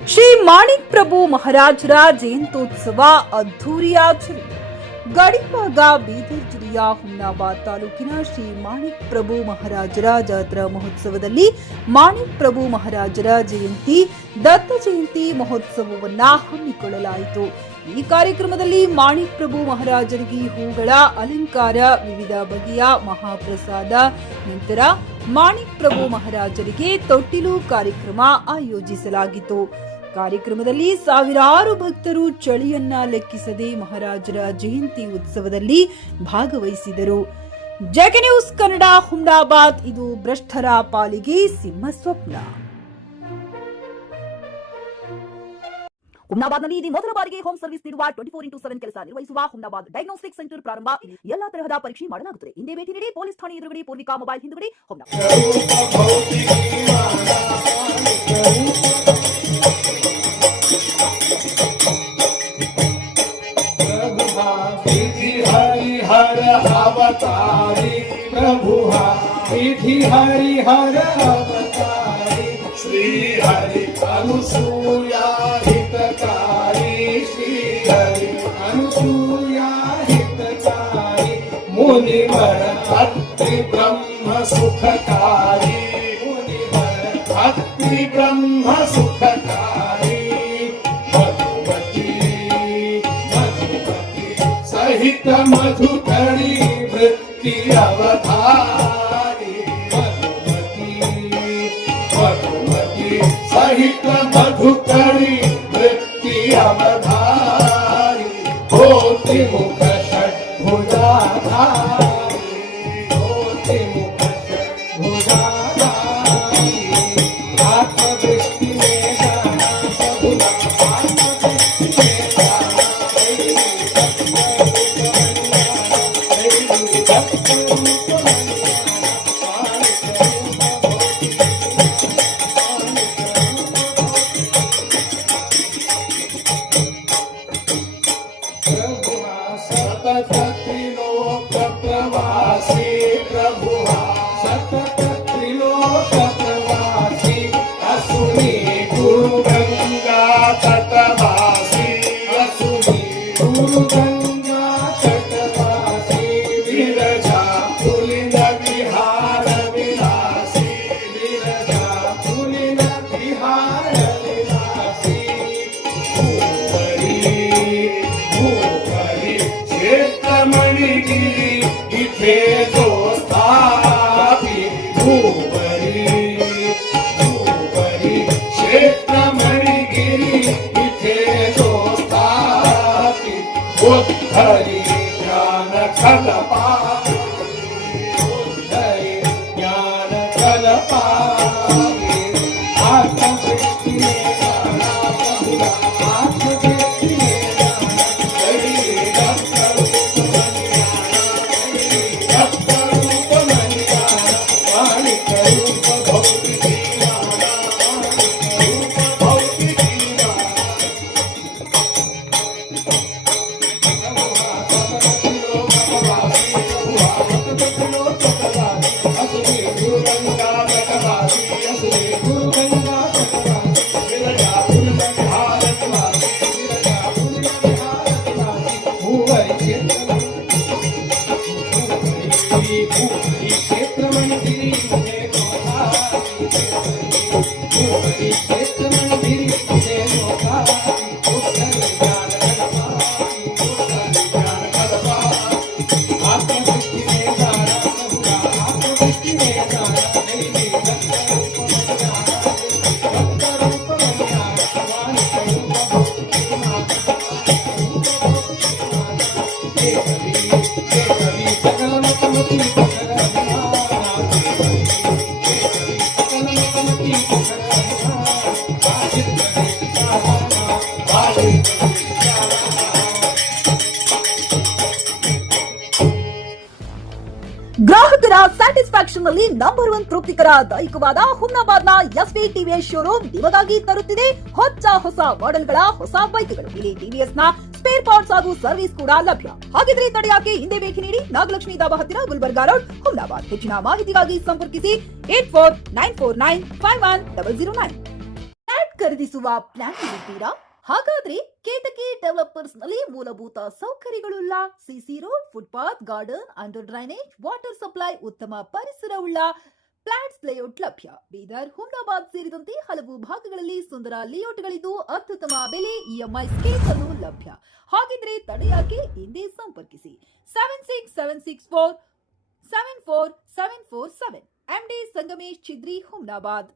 ಶ್ರೀ ಮಾಣಿಕ್ ಪ್ರಭು ಮಹಾರಾಜರ ಜಯಂತ್ಯೋತ್ಸವ ಅದ್ದೂರಿ ಆಚರಣೆ. ಗಡಿಭಾಗ ಬೀದರ್ ಜಿಲ್ಲೆಯ ಹುಮ್ನಾಬಾದ್ ತಾಲೂಕಿನ ಶ್ರೀ ಮಾಣಿಕ್ ಪ್ರಭು ಮಹಾರಾಜರ ಜಾತ್ರಾ ಮಹೋತ್ಸವದಲ್ಲಿ ಮಾಣಿಕ್ ಪ್ರಭು ಮಹಾರಾಜರ ಜಯಂತಿ ದತ್ತ ಜಯಂತಿ ಮಹೋತ್ಸವವನ್ನ ಹಮ್ಮಿಕೊಳ್ಳಲಾಯಿತು. ಈ ಕಾರ್ಯಕ್ರಮದಲ್ಲಿ ಮಾಣಿಕ್ ಪ್ರಭು ಮಹಾರಾಜರಿಗೆ ಹೂಗಳ ಅಲಂಕಾರ, ವಿವಿಧ ಬಗೆಯ ಮಹಾಪ್ರಸಾದ, ನಂತರ ಮಾಣಿಕ್ ಪ್ರಭು ಮಹಾರಾಜರಿಗೆ ತೊಟ್ಟಿಲು ಕಾರ್ಯಕ್ರಮ ಆಯೋಜಿಸಲಾಗಿತ್ತು. ಕಾರ್ಯಕ್ರಮದಲ್ಲಿ ಸಾವಿರಾರು ಭಕ್ತರು ಚಳಿಯನ್ನ ಲೆಕ್ಕಿಸದೆ ಮಹಾರಾಜರ ಜಯಂತಿ ಉತ್ಸವದಲ್ಲಿ ಭಾಗವಹಿಸಿದರು. JK news Kannada, Humnabad. ಇದು ಭ್ರಷ್ಟರ ಪಾಲಿಗೆ ಸಿಂಹ ಸ್ವಪ್ನ. ಹುಮ್ನಾಬಾದ್ನಲ್ಲಿ ಇದು ಮೊದಲ ಬಾರಿಗೆ ಹೋಮ್ ಸರ್ವಿಸ್ ನೀಡುವ 24x7 ಕೆಲಸ ನಿರ್ವಹಿಸುವ ಹುಮ್ನಾಬಾದ್ ಡಯಾಗ್ನೋಸ್ಟಿಕ್ ಸೆಂಟರ್ ಪ್ರಾರಂಭ. ಎಲ್ಲಾ ತರಹದ ಪರೀಕ್ಷೆ ಮಾಡಲಾಗುತ್ತದೆ. ಹಿಂದೆ ಭೇಟಿ ನೀಡಿ. ಪೊಲೀಸ್ ಠಾಣೆ ಎದುರುಗಡೆ, ಪೂರ್ವಿಕಾ ಮೊಬೈಲ್ ಹಿಂದುಗಡೆ, हर अवतारी प्रभु विधि हरि हर अवतारी श्री हरि अनुसूया हितकारी श्री हरि अनुसूया हितकारी मुनिवर अत्रि ब्रह्म सुखकारी मुनिवर अत्रि ब्रह्म सुखकारी सहित मधुकरी वृत्ति अवधारी मधुमती सहित मधुकरी वृत्ति अवधारी होति मुख षड्भुजाधारी होति मुख षड्भुजाधारी आत्मदृष्टि में जाना सबुला आत्मदृष्टि में जाना सतत त्रिलोक प्रवासी प्रभु सतत त्रिलोक प्रवासी असुनी गुरु गंगा तटवासी असुनी गुरु गंगा तटवासी विरजा पुलिन विहार विलासी विरजा पुलिन विहार विलासी क्षेत्रमणिगिरी इथे जो स्थापित भूपरी क्षेत्रमणिगिरी इथे जो स्थापित उद्धरी ज्ञान खलपारी उद्धरी ज्ञान खलपारी आत्मदृष्टि में जाना बहुला आत्मदृष्टि में जाना ಗ್ರಾಹಕರ ಸ್ಯಾಟಿಸ್ಫ್ಯಾಕ್ಷನ್ ನಲ್ಲಿ ನಂಬರ್ 1 ತೃಪ್ತಿಕರ ದೈಹಿಕವಾದ ಹುಮ್ನಾಬಾದ್ನ ಎಸ್ವಿ ಟಿವಿಎಸ್ ಶೋರೂಮ್ ನಿಮಗಾಗಿ ತರುತ್ತಿದೆ ಹೊಸ ಮಾಡೆಲ್ಗಳ ಹೊಸ ಬೈಕ್ಗಳು. ಇಲ್ಲಿ ಟಿವಿಎಸ್ ನ ಸ್ಪೇರ್ ಪಾರ್ಟ್ಸ್ ಹಾಗೂ ಸರ್ವಿಸ್ ಕೂಡ ಲಭ್ಯ. ಹಾಗಿದ್ರೆ ತಡೆಯಾಕೆ ಹಿಂದೆ ಭೇಟಿ ನೀಡಿ. ನಾಗಲಕ್ಷ್ಮಿ ದಾಬಾ ಹತ್ತಿರ, ಗುಲ್ಬರ್ಗಾ ರೋಡ್, ಹುಮ್ನಾಬಾದ್. ಹೆಚ್ಚಿನ ಮಾಹಿತಿಗಾಗಿ ಸಂಪರ್ಕಿಸಿ 8494951009. ಖರೀದಿಸುವ ಪ್ಲಾನ್ ಇದ್ದೀರಾ? ಹಾಗಾದ್ರೆ ಕೇತಕಿ ಡೆವಲಪರ್ಸ್ ನಲ್ಲಿ ಮೂಲಭೂತ ಸೌಕರ್ಯಗಳುಳ್ಳ CC road, footpath, garden, under drainage, water supply, ಉತ್ತಮ ಪರಿಸರವುಳ್ಳ ಫ್ಲಾಟ್ಸ್ ಲೇಔಟ್ ಲಭ್ಯ. ಬೀದರ್, ಹುಮ್ನಾಬಾದ್ ಸೇರಿದಂತೆ ಹಲವು ಭಾಗಗಳಲ್ಲಿ ಸುಂದರ ಲೇಔಟ್ಗಳಿದ್ದು ಅತ್ಯುತ್ತಮ ಬೆಲೆ, ಇಎಂಐ ಸ್ಕೀಮ್ಸ್ ಅನ್ನು ಲಭ್ಯ. ಹಾಗಿದ್ರೆ ತಡೆಯಾಕೆ? ಹಿಂದೆ ಸಂಪರ್ಕಿಸಿ 7676474747 MD ಸಂಗಮೇಶ್ ಚಿದ್ರಿ, ಹುಮ್ನಾಬಾದ್.